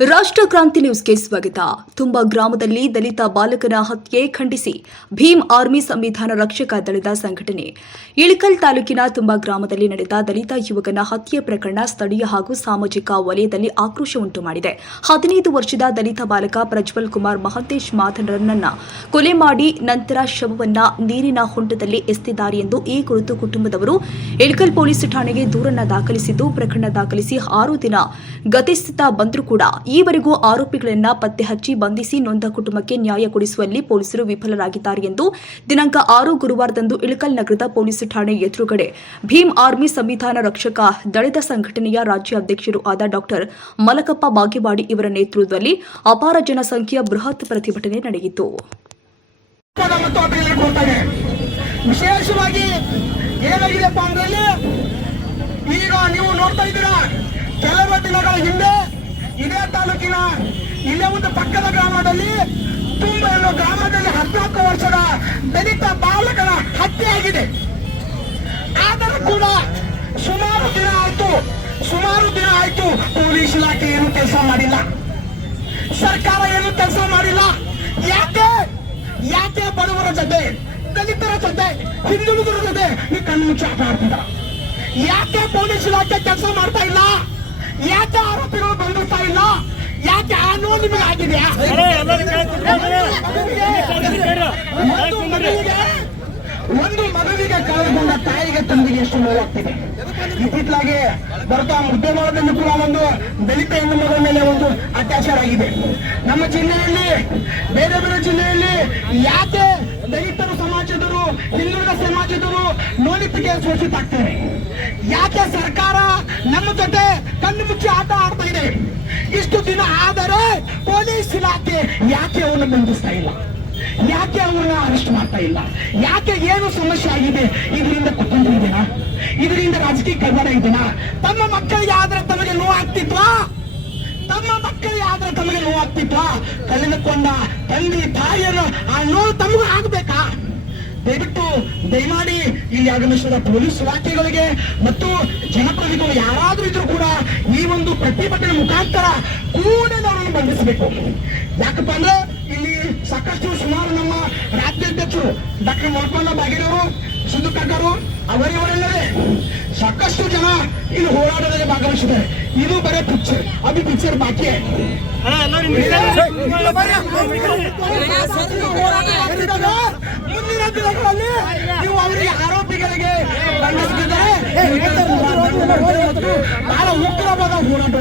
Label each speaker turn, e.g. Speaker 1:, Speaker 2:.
Speaker 1: ರಾಷ್ಟ್ರ ಕ್ರಾಂತಿ ನ್ಯೂಸ್ಗೆ ಸ್ವಾಗತ. ತುಂಬಾ ಗ್ರಾಮದಲ್ಲಿ ದಲಿತ ಬಾಲಕನ ಹತ್ಯೆ ಖಂಡಿಸಿ ಭೀಮ್ ಆರ್ಮಿ ಸಂವಿಧಾನ ರಕ್ಷಕ ದಳದ ಸಂಘಟನೆ. ಇಳಕಲ್ ತಾಲೂಕಿನ ತುಂಬಾ ಗ್ರಾಮದಲ್ಲಿ ನಡೆದ ದಲಿತ ಯುವಕನ ಹತ್ಯೆ ಪ್ರಕರಣ ಸ್ಥಳೀಯ ಹಾಗೂ ಸಾಮಾಜಿಕ ವಲಯದಲ್ಲಿ ಆಕ್ರೋಶ ಉಂಟು ಮಾಡಿದೆ. ಹದಿನೈದು ವರ್ಷದ ದಲಿತ ಬಾಲಕ ಪ್ರಜ್ವಲ್ ಕುಮಾರ್ ಮಹಂತೇಶ್ ಮಾತನರನ್ನ ಕೊಲೆ ಮಾಡಿ ನಂತರ ಶವವನ್ನ ನೀರಿನ ಹೊಂಡದಲ್ಲಿ ಎಸೆದಿದ್ದಾರೆ ಎಂದು ಈ ಕುರಿತು ಕುಟುಂಬದವರು ಇಳಕಲ್ ಪೊಲೀಸ್ ಠಾಣೆಗೆ ದೂರನ್ನ ದಾಖಲಿಸಿದ್ದು, ಪ್ರಕರಣ ದಾಖಲಿಸಿ ಆರು ದಿನ ಗತಿಸ್ಥಿತ ಬಂದರೂ ಕೂಡ ಈವರೆಗೂ ಆರೋಪಿಗಳನ್ನ ಪತ್ತೆ ಹಚ್ಚಿ ಬಂಧಿಸಿ ನೊಂದ ಕುಟುಂಬಕ್ಕೆ ನ್ಯಾಯ ಕೊಡಿಸುವಲ್ಲಿ ಪೊಲೀಸರು ವಿಫಲರಾಗಿದ್ದಾರೆ ಎಂದು ದಿನಾಂಕ ಆರು ಗುರುವಾರದಂದು ಇಳಕಲ್ ನಗರದ ಪೊಲೀಸ್ ಠಾಣೆ ಎದುರುಗಡೆ ಭೀಮ್ ಆರ್ಮಿ ಸಂವಿಧಾನ ರಕ್ಷಕ ದಳಿತ ಸಂಘಟನೆಯ ರಾಜ್ಯ ಅಧ್ಯಕ್ಷರು ಆದ ಡಾಕ್ಟರ್ ಮಲಕಪ್ಪ ಬಾಗೇವಾಡಿ ಇವರ ನೇತೃತ್ವದಲ್ಲಿ ಅಪಾರ ಜನಸಂಖ್ಯೆಯ ಬೃಹತ್ ಪ್ರತಿಭಟನೆ ನಡೆಯಿತು.
Speaker 2: ವಿಶೇಷವಾಗಿ ಏನಾಗಿದೆಪ್ಪ ಅಂದ್ರೆ ಈಗ ನೀವು ನೋಡ್ತಾ ಇದ್ದೀರಾ, ಕೆಲವೇ ದಿನಗಳ ಹಿಂದೆ ತಾಲೂಕಿನ ಇಲ್ಲೇ ಒಂದು ಪಕ್ಕದ ಗ್ರಾಮದಲ್ಲಿ ತುಂಬ ಗ್ರಾಮದಲ್ಲಿ ಹದಿನಾಲ್ಕು ವರ್ಷದ ದಲಿತ ಬಾಲಕನ ಹತ್ಯೆ ಆಗಿದೆ. ಆದರೂ ಕೂಡ ಸುಮಾರು ದಿನ ಆಯ್ತು, ಸುಮಾರು ದಿನ ಆಯ್ತು ಪೊಲೀಸ್ ಇಲಾಖೆ ಏನು ಕೆಲಸ ಮಾಡಿಲ್ಲ. ಸರ್ಕಾರ ಏನು ಕೆಲಸ ಮಾಡಿಲ್ಲ. ಯಾಕೆ? ಯಾಕೆ ಬಡವರ ಜೊತೆ, ದಲಿತರ ಜೊತೆ ಹಿಂದುಳಿದರ ಜೊತೆ ಈ ಕಣ್ಣು ಮುಚ್ಚಿ ಆಟ ಯಾಕೆ ಪೊಲೀಸ್ ಇಲಾಖೆ ಕೆಲಸ ಮಾಡ್ತಾ ಇಲ್ಲ? ಯಾಕೆ ಆರೋಪಿಗಳು ಬಂದಿರ್ತಾ ಇಲ್ಲ? ನಿಮಗೆ ಆಗಿದೆಯಾ ಒಂದು ಮಗುವಿಗೆ ಕಳೆದುಕೊಂಡ ತಾಯಿಗೆ ತಂದಿಗೆ ಎಷ್ಟು ನೋವಾಗ್ತಿದೆ? ಇತ್ತಿತ್ತಲಾಗಿ ಬರ್ತಾ ಮುದ್ದೆ ಮಾಡೋದ್ರಿಂದ ಕೂಡ ಒಂದು, ದಲಿತ ಹೆಣ್ಣು ಮಗಳ ಮೇಲೆ ಒಂದು ಅತ್ಯಾಚಾರ ಆಗಿದೆ. ನಮ್ಮ ಜಿಲ್ಲೆಯಲ್ಲಿ ಬೇರೆ ಬೇರೆ ಜಿಲ್ಲೆಯಲ್ಲಿ ಯಾಕೆ ದಲಿತರು ಸಮಾಜದವರು, ಹಿಂದುಳಿದ ಸಮಾಜದವರು ನೋಡಿಪಿಗೆ ಶೋಷಿತ ಆಗ್ತಾರೆ ಯಾಕೆ ಸರ್ಕಾರ ನಮ್ಮ ಜೊತೆ ಕಣ್ಣು ಮುಚ್ಚಿ ಆಟ ಆಡ್ತಾ ಇದೆ? ಇಷ್ಟು ಪೊಲೀಸ್ ಇಲಾಖೆ ಯಾಕೆ ಅವನ್ನ ಬಂಧಿಸ್ತಾ ಇಲ್ಲ? ಯಾಕೆ ಅವ್ರನ್ನ ಅರೆಸ್ಟ್ ಮಾಡ್ತಾ ಇಲ್ಲ? ಯಾಕೆ ಏನು ಸಮಸ್ಯೆ ಆಗಿದೆ? ಇದರಿಂದ ಕುಟುಂಬ ಇದೆನಾ ಇದರಿಂದ ರಾಜಕೀಯ ಕೈವಾಡ ಇದೆನಾ ತಮ್ಮ ಮಕ್ಕಳಿಗೆ ಆದ್ರೆ ತಮಗೆ ನೋವು ಆಗ್ತಿತ್ವಾ ತಮ್ಮ ಮಕ್ಕಳಿಗೆ ಆದ್ರೆ ತಮಗೆ ನೋವು ಆಗ್ತಿತ್ವಾ ಕಳೆದುಕೊಂಡ ತಂದೆ ತಾಯಿಯನ್ನು ಆ ನೋವು ತಮಗೂ ಆಗ್ಬೇಕಾ? ದಯವಿಟ್ಟು ದಯಮಾಡಿ ಇಲ್ಲಿ ಆಗಮಿಸಿದ ಪೊಲೀಸ್ ಇಲಾಖೆಗಳಿಗೆ ಮತ್ತು ಜನಪ್ರತಿನಿಧಿಗಳು ಯಾರಾದ್ರೂ ಇದ್ರು ಕೂಡ ಈ ಒಂದು ಪ್ರತಿಭಟನೆ ಮುಖಾಂತರ ಅವರನ್ನು ಯಾಕಪ್ಪ ಅಂದ್ರೆ ಇಲ್ಲಿ ಸಾಕಷ್ಟು ಸುಮಾರು ನಮ್ಮ ರಾಜ್ಯಾಧ್ಯಕ್ಷರು ಡಾಕ್ಟರ್ ಮಲ್ಪಣ್ಣ ಬಾಗಿರವರು ಸಿದ್ದು ಕಗ್ಗರು ಅವರಿವರೆಲ್ಲರೇ ಸಾಕಷ್ಟು ಜನ ಇಲ್ಲಿ ಹೋರಾಟದಲ್ಲಿ ಭಾಗವಹಿಸಿದ್ದಾರೆ ಇದು ಬರೀ ಪಿಕ್ಚರ್ ಅದು ಪಿಕ್ಚರ್ ಬಾಕಿ है. ಮುಂದಿನ ದಿನಗಳಲ್ಲಿ ನೀವು ಅವರಿಗೆ ಆರೋಪಿಗಳಿಗೆ ಬಂಧಿಸುತ್ತಿದ್ದಾರೆ ಬಹಳ ಉಗ್ರವಾದ ಹೋರಾಟ